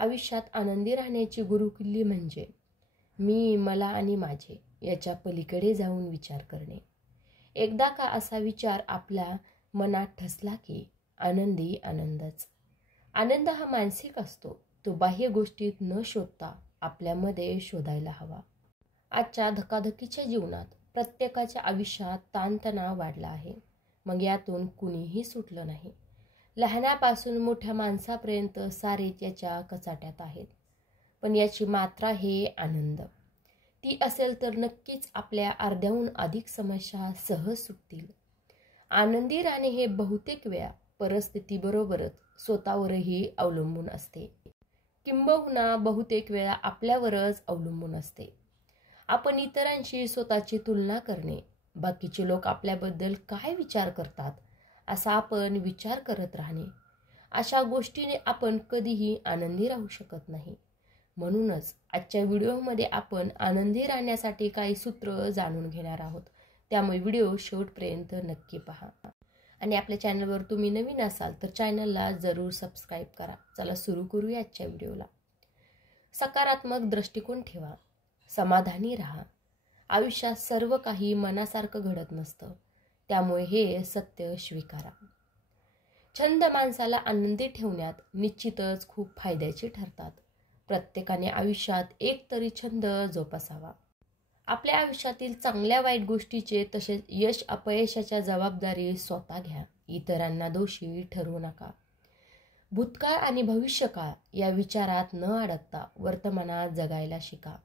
आयुष्यात आनंदी राहण्याची गुरुकिल्ली म्हणजे मी, मला आणि माझे याच्या पलीकडे जाऊन विचार करणे. एकदा का असा विचार आपल्या मनात ठसला की आनंदी आनंदच. आनंद हा मानसिक असतो. तो बाह्य गोष्टीत न शोधता आपल्यामध्ये शोधायला हवा. आजच्या धकाधकीच्या जीवनात प्रत्येकाच्या आयुष्यात ताणतणाव वाढला आहे. मग यातून कुणीही सुटलं नाही. लहानापासून मोठ्या माणसापर्यंत सारेच याच्या कचाट्यात आहेत. पण याची मात्रा हे आनंद. ती असेल तर नक्कीच आपल्या अर्ध्याहून अधिक समस्या सहज सुटतील. आनंदी राहणे हे बहुतेक वेळा परिस्थितीबरोबरच स्वतःवरही अवलंबून असते. किंबहुना बहुतेक वेळा आपल्यावरच अवलंबून असते. आपण इतरांशी स्वतःची तुलना करणे, बाकीचे लोक आपल्याबद्दल काय विचार करतात असा आपण विचार करत राहणे, अशा गोष्टीने आपण कधीही आनंदी राहू शकत नाही. म्हणूनच आजच्या व्हिडिओमध्ये आपण आनंदी राहण्यासाठी काही सूत्र जाणून घेणार आहोत. त्यामुळे व्हिडिओ शेवटपर्यंत नक्की पहा. आणि आपल्या चॅनलवर तुम्ही नवीन असाल तर चॅनलला जरूर सबस्क्राईब करा. चला सुरू करूया आजच्या व्हिडिओला. सकारात्मक दृष्टिकोन ठेवा. समाधानी राहा. आयुष्यात सर्व काही मनासारखं घडत नसतं, त्यामुळे हे सत्य स्वीकारा. छंद माणसाला आनंदी ठेवण्यात निश्चितच खूप फायद्याचे ठरतात. प्रत्येकाने आयुष्यात एक तरी छंद जोपासावा. आपल्या आयुष्यातील चांगल्या वाईट गोष्टीचे तसेच यश अपयशाच्या जबाबदारी स्वतः घ्या. इतरांना दोषी ठरवू नका. भूतकाळ आणि भविष्यकाळ या विचारात न अडकता वर्तमानात जगायला शिका.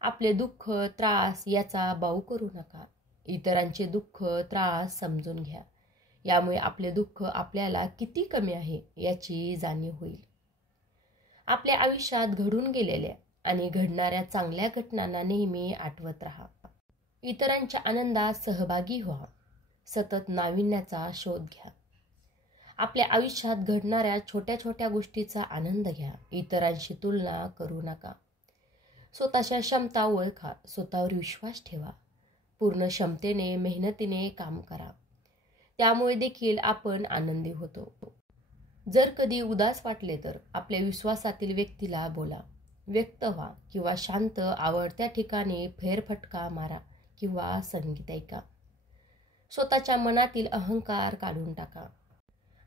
आपले दुःख त्रास याचा बाऊ करू नका. इतरांचे दुःख त्रास समजून घ्या. यामुळे आपले दुःख आपल्याला किती कमी आहे याची जाणीव होईल. आपल्या आयुष्यात घडून गेलेल्या आणि घडणाऱ्या चांगल्या घटनांना नेहमी आठवत राहा. इतरांच्या आनंदात सहभागी व्हा. सतत नाविन्याचा शोध घ्या. आपल्या आयुष्यात घडणाऱ्या छोट्या छोट्या गोष्टीचा आनंद घ्या. इतरांशी तुलना करू नका. स्वतःच्या क्षमता ओळखा. स्वतःवर विश्वास ठेवा. पूर्ण क्षमतेने मेहनतीने काम करा. त्यामुळे देखील आपण आनंदी होतो. जर कधी उदास वाटले तर आपल्या विश्वासातील व्यक्तीला बोला, व्यक्त व्हा किंवा शांत आवडत्या ठिकाणी फेरफटका मारा किंवा संगीत ऐका. स्वतःच्या मनातील अहंकार काढून टाका.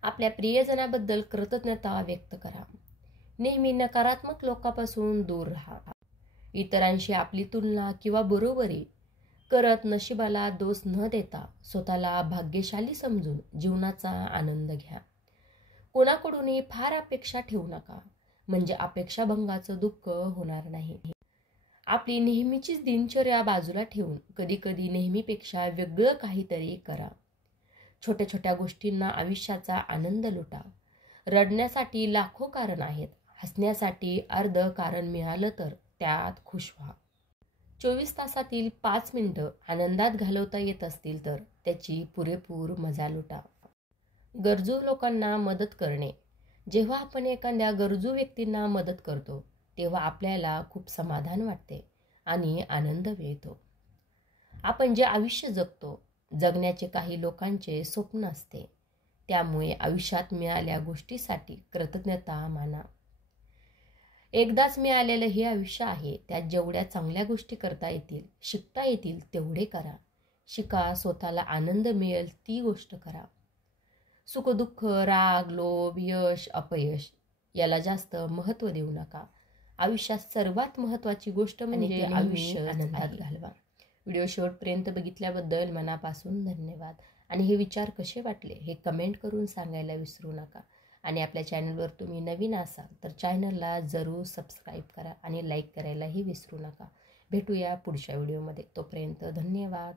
आपल्या प्रियजनाबद्दल कृतज्ञता व्यक्त करा. नेहमी नकारात्मक लोकांपासून दूर राहा. इतरांशी आपली तुलना किंवा बरोबरी करत नशिबाला दोष न देता स्वतःला भाग्यशाली समजून जीवनाचा आनंद घ्या. कोणाकडूनही फार अपेक्षा ठेवू नका, म्हणजे अपेक्षाभंगाचं दुःख होणार नाही. आपली नेहमीचीच दिनचर्या बाजूला ठेवून कधीकधी नेहमीपेक्षा वेगळं काहीतरी करा. छोट्या छोट्या गोष्टींना आयुष्याचा आनंद लुटा. रडण्यासाठी लाखो कारण आहेत. हसण्यासाठी अर्ध कारण मिळालं तर त्यात खुश व्हा. 24 तासातील 5 मिनिटं आनंदात घालवता येत असतील तर त्याची पुरेपूर मजा लुटा. गरजू लोकांना मदत करणे. जेव्हा आपण एखाद्या गरजू व्यक्तींना मदत करतो तेव्हा आपल्याला खूप समाधान वाटते आणि आनंद मिळतो. आपण जे आयुष्य जगतो, जगण्याचे काही लोकांचे स्वप्न असते. त्यामुळे आयुष्यात मिळालेल्या गोष्टीसाठी कृतज्ञता माना. एकदाच मिळालेलं हे आयुष्य आहे. त्यात जेवढ्या चांगल्या गोष्टी करता येतील, शिकता येतील तेवढे करा. शिका. स्वतःला आनंद मिळेल ती गोष्ट करा. सुखदुःख, राग, लोभ, यश, अपयश याला जास्त महत्त्व देऊ नका. आयुष्यात सर्वात महत्त्वाची गोष्ट म्हणजे आयुष्य आनंदात घालवा. व्हिडिओ शेवटपर्यंत बघितल्याबद्दल मनापासून धन्यवाद. आणि हे विचार कसे वाटले हे कमेंट करून सांगायला विसरू नका. आणि आपल्या चॅनलवर तुम्ही नवीन असाल तर चॅनलला जरूर सबस्क्राईब करा आणि लाईक करायलाही विसरू नका. भेटूया पुढच्या व्हिडिओमध्ये. तोपर्यंत धन्यवाद.